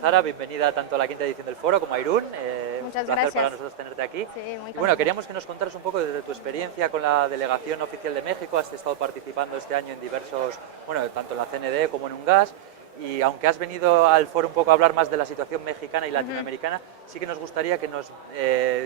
Zara, bienvenida tanto a la quinta edición del foro como a Irún. Muchas un placer gracias para nosotros tenerte aquí. Sí, muy Y bueno, contenta. queríamos que nos contaras un poco de tu experiencia con la delegación oficial de México. Has estado participando este año en diversos, bueno, tanto en la CND como en UNGAS. Y aunque has venido al foro un poco a hablar más de la situación mexicana y latinoamericana, sí que nos gustaría que nos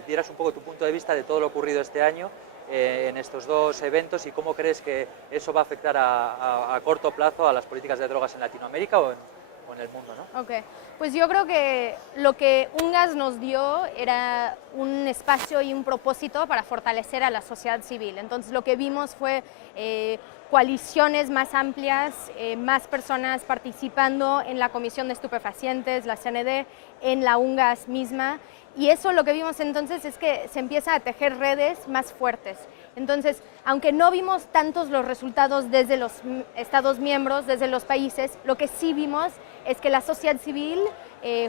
dieras un poco tu punto de vista de todo lo ocurrido este año en estos dos eventos y cómo crees que eso va a afectar a corto plazo a las políticas de drogas en Latinoamérica o en el mundo, ¿no? Ok, pues yo creo que lo que UNGAS nos dio era un espacio y un propósito para fortalecer a la sociedad civil. Entonces lo que vimos fue coaliciones más amplias, más personas participando en la Comisión de Estupefacientes, la CND, en la UNGAS misma. Y eso lo que vimos entonces es que se empieza a tejer redes más fuertes. Entonces, aunque no vimos tantos los resultados desde los Estados miembros, desde los países, lo que sí vimos es que la sociedad civil,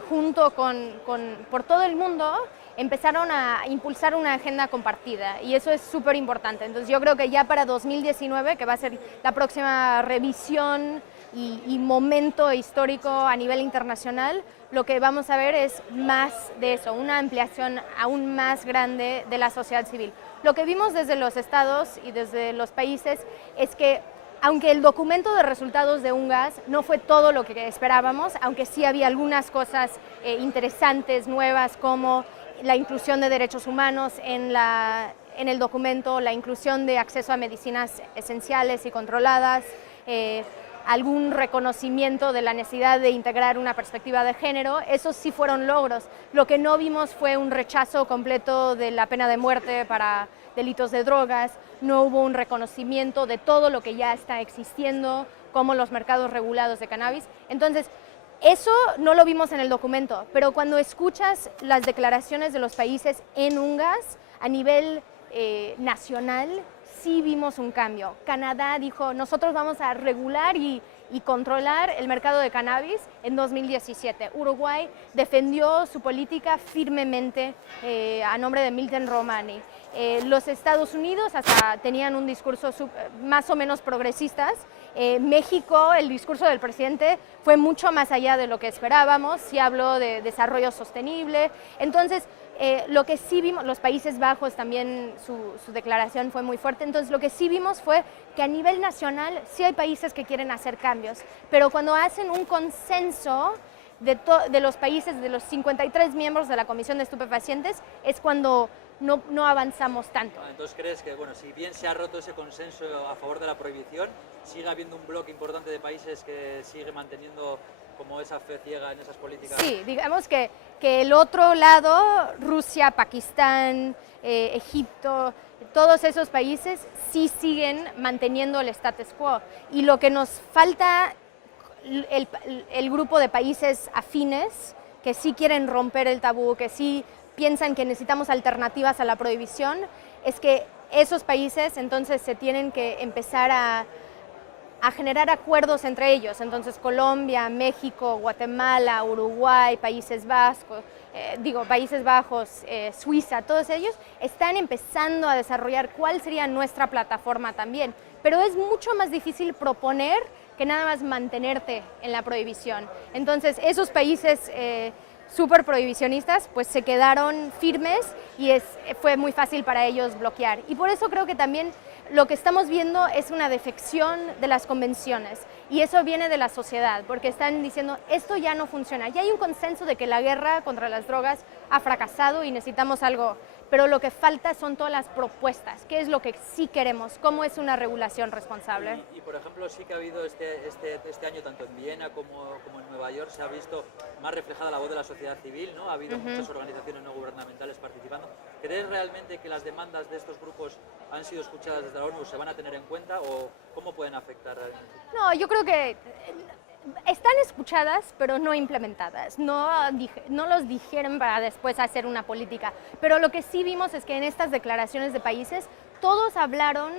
junto por todo el mundo, empezaron a impulsar una agenda compartida y eso es súper importante. Entonces yo creo que ya para 2019, que va a ser la próxima revisión y momento histórico a nivel internacional, lo que vamos a ver es más de eso, una ampliación aún más grande de la sociedad civil. Lo que vimos desde los estados y desde los países es que aunque el documento de resultados de UNGAS no fue todo lo que esperábamos, aunque sí había algunas cosas interesantes, nuevas, como la inclusión de derechos humanos en el documento, la inclusión de acceso a medicinas esenciales y controladas, algún reconocimiento de la necesidad de integrar una perspectiva de género, esos sí fueron logros. Lo que no vimos fue un rechazo completo de la pena de muerte para delitos de drogas, no hubo un reconocimiento de todo lo que ya está existiendo, como los mercados regulados de cannabis. Entonces, eso no lo vimos en el documento, pero cuando escuchas las declaraciones de los países en UNGAS a nivel nacional, sí vimos un cambio. Canadá dijo, nosotros vamos a regular y controlar el mercado de cannabis en 2017. Uruguay defendió su política firmemente a nombre de Milton Romani. Los Estados Unidos hasta tenían un discurso más o menos progresistas. México, el discurso del presidente fue mucho más allá de lo que esperábamos, sí habló de desarrollo sostenible. Entonces, lo que sí vimos, los Países Bajos también su declaración fue muy fuerte, entonces lo que sí vimos fue que a nivel nacional sí hay países que quieren hacer cambios, pero cuando hacen un consenso de los países, de los 53 miembros de la Comisión de Estupefacientes, es cuando no avanzamos tanto. Entonces, ¿crees que, bueno, si bien se ha roto ese consenso a favor de la prohibición, sigue habiendo un bloque importante de países que sigue manteniendo como esa fe ciega en esas políticas? Sí, digamos que el otro lado, Rusia, Pakistán, Egipto, todos esos países sí siguen manteniendo el status quo. Y lo que nos falta, el grupo de países afines, que sí quieren romper el tabú, que sí piensan que necesitamos alternativas a la prohibición, es que esos países entonces se tienen que empezar a generar acuerdos entre ellos. Entonces Colombia, México, Guatemala, Uruguay, Países Bajos, Suiza, todos ellos están empezando a desarrollar cuál sería nuestra plataforma también. Pero es mucho más difícil proponer que nada más mantenerte en la prohibición. Entonces esos países súper prohibicionistas pues se quedaron firmes y fue muy fácil para ellos bloquear. Y por eso creo que también lo que estamos viendo es una defección de las convenciones y eso viene de la sociedad, porque están diciendo esto ya no funciona. Ya hay un consenso de que la guerra contra las drogas ha fracasado y necesitamos algo, pero lo que falta son todas las propuestas. ¿Qué es lo que sí queremos? ¿Cómo es una regulación responsable? Y por ejemplo, sí que ha habido este año, tanto en Viena como en Nueva York, se ha visto más reflejada la voz de la sociedad civil, ¿no? Ha habido muchas organizaciones no gubernamentales participando. ¿Crees realmente que las demandas de estos grupos han sido escuchadas desde la ONU, se van a tener en cuenta o cómo pueden afectar? No, yo creo que están escuchadas, pero no implementadas. No los dijeron para después hacer una política. Pero lo que sí vimos es que en estas declaraciones de países, todos hablaron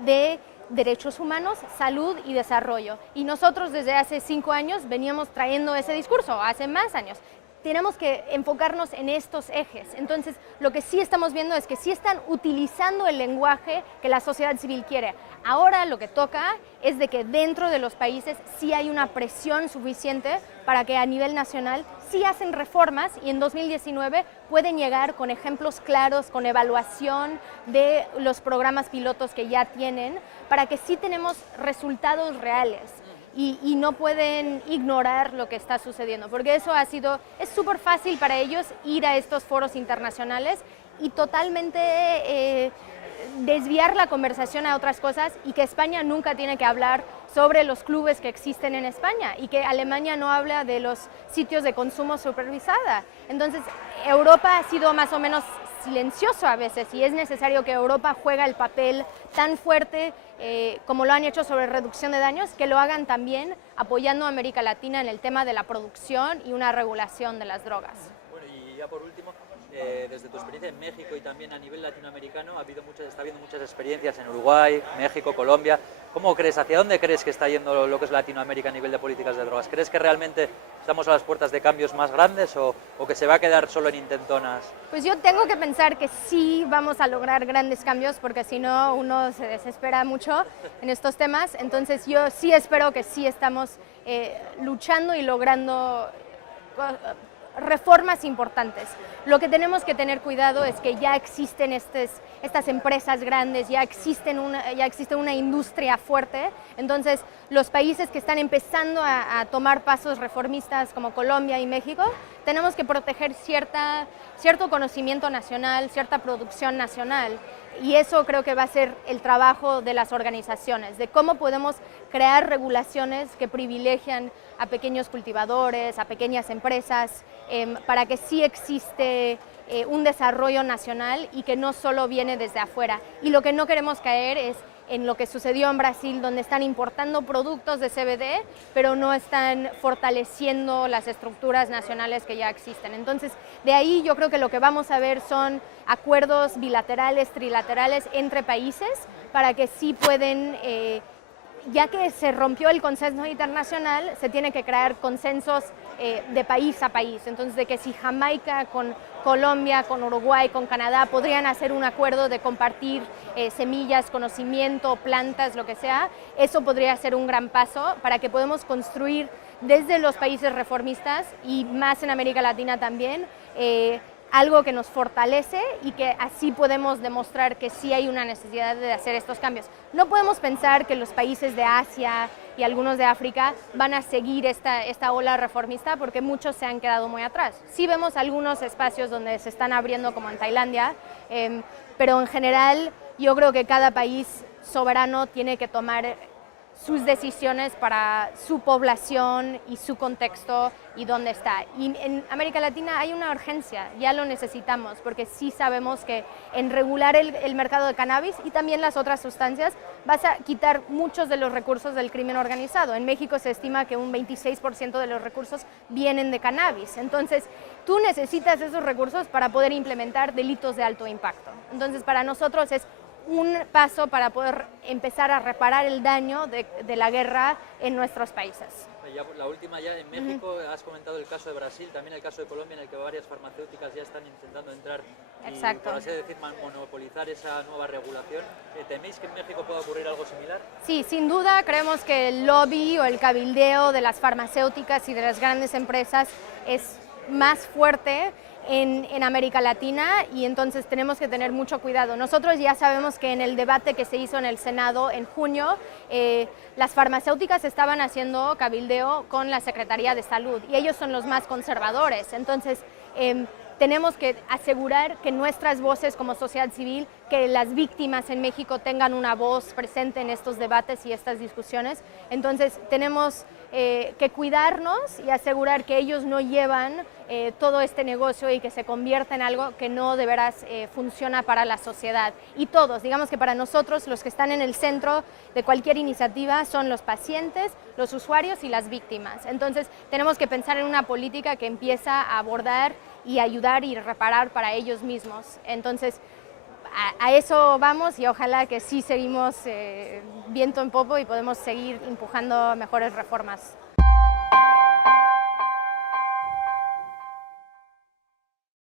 de derechos humanos, salud y desarrollo. Y nosotros desde hace 5 años veníamos trayendo ese discurso, hace más años. tenemos que enfocarnos en estos ejes. Entonces, lo que sí estamos viendo es que sí están utilizando el lenguaje que la sociedad civil quiere. Ahora lo que toca es de que dentro de los países sí hay una presión suficiente para que a nivel nacional sí hacen reformas y en 2019 pueden llegar con ejemplos claros, con evaluación de los programas pilotos que ya tienen, para que sí tenemos resultados reales. Y no pueden ignorar lo que está sucediendo, porque eso es súper fácil para ellos ir a estos foros internacionales y totalmente desviar la conversación a otras cosas, y que España nunca tiene que hablar sobre los clubes que existen en España, y que Alemania no habla de los sitios de consumo supervisada. Entonces, Europa ha sido más o menos silencioso a veces, y es necesario que Europa juegue el papel tan fuerte como lo han hecho sobre reducción de daños, que lo hagan también apoyando a América Latina en el tema de la producción y una regulación de las drogas. Bueno, y ya por último, desde tu experiencia en México y también a nivel latinoamericano, está habiendo muchas experiencias en Uruguay, México, Colombia. ¿Cómo crees, hacia dónde crees que está yendo lo que es Latinoamérica a nivel de políticas de drogas? ¿Crees que realmente estamos a las puertas de cambios más grandes o que se va a quedar solo en intentonas? Pues yo tengo que pensar que sí vamos a lograr grandes cambios, porque si no uno se desespera mucho en estos temas. Entonces yo sí espero que sí estamos luchando y logrando reformas importantes. Lo que tenemos que tener cuidado es que ya existen estas empresas grandes, ya existe una industria fuerte. Entonces, los países que están empezando a tomar pasos reformistas como Colombia y México, tenemos que proteger cierto conocimiento nacional, cierta producción nacional. Y eso creo que va a ser el trabajo de las organizaciones, de cómo podemos crear regulaciones que privilegian a pequeños cultivadores, a pequeñas empresas, para que sí existe un desarrollo nacional y que no solo viene desde afuera. Y lo que no queremos caer es en lo que sucedió en Brasil, donde están importando productos de CBD, pero no están fortaleciendo las estructuras nacionales que ya existen. Entonces, de ahí yo creo que lo que vamos a ver son acuerdos bilaterales, trilaterales entre países, para que sí pueden, ya que se rompió el consenso internacional, se tiene que crear consensos de país a país. Entonces, de que si Jamaica con Colombia, con Uruguay, con Canadá podrían hacer un acuerdo de compartir semillas, conocimiento, plantas, lo que sea, eso podría ser un gran paso para que podamos construir desde los países reformistas y más en América Latina también, algo que nos fortalece y que así podemos demostrar que sí hay una necesidad de hacer estos cambios. No podemos pensar que los países de Asia y algunos de África van a seguir esta ola reformista, porque muchos se han quedado muy atrás. Sí vemos algunos espacios donde se están abriendo, como en Tailandia, pero en general yo creo que cada país soberano tiene que tomar sus decisiones para su población y su contexto y dónde está. Y en América Latina hay una urgencia, ya lo necesitamos, porque sí sabemos que en regular el mercado de cannabis y también las otras sustancias vas a quitar muchos de los recursos del crimen organizado. En México se estima que un 26% de los recursos vienen de cannabis. Entonces, tú necesitas esos recursos para poder implementar delitos de alto impacto. Entonces, para nosotros es un paso para poder empezar a reparar el daño de la guerra en nuestros países. Ya, la última ya, en México has comentado el caso de Brasil, también el caso de Colombia, en el que varias farmacéuticas ya están intentando entrar y, por así decir, monopolizar esa nueva regulación. ¿Teméis que en México pueda ocurrir algo similar? Sí, sin duda creemos que el lobby o el cabildeo de las farmacéuticas y de las grandes empresas es más fuerte en América Latina, y entonces tenemos que tener mucho cuidado. Nosotros ya sabemos que en el debate que se hizo en el Senado en junio, las farmacéuticas estaban haciendo cabildeo con la Secretaría de Salud y ellos son los más conservadores. Entonces, tenemos que asegurar que nuestras voces como sociedad civil, que las víctimas en México tengan una voz presente en estos debates y estas discusiones. Entonces, tenemos que cuidarnos y asegurar que ellos no llevan todo este negocio y que se convierta en algo que no de veras funciona para la sociedad. Y todos, digamos que para nosotros los que están en el centro de cualquier iniciativa son los pacientes, los usuarios y las víctimas. Entonces tenemos que pensar en una política que empieza a abordar y ayudar y reparar para ellos mismos. Entonces a eso vamos, y ojalá que sí seguimos viento en popa y podemos seguir empujando mejores reformas.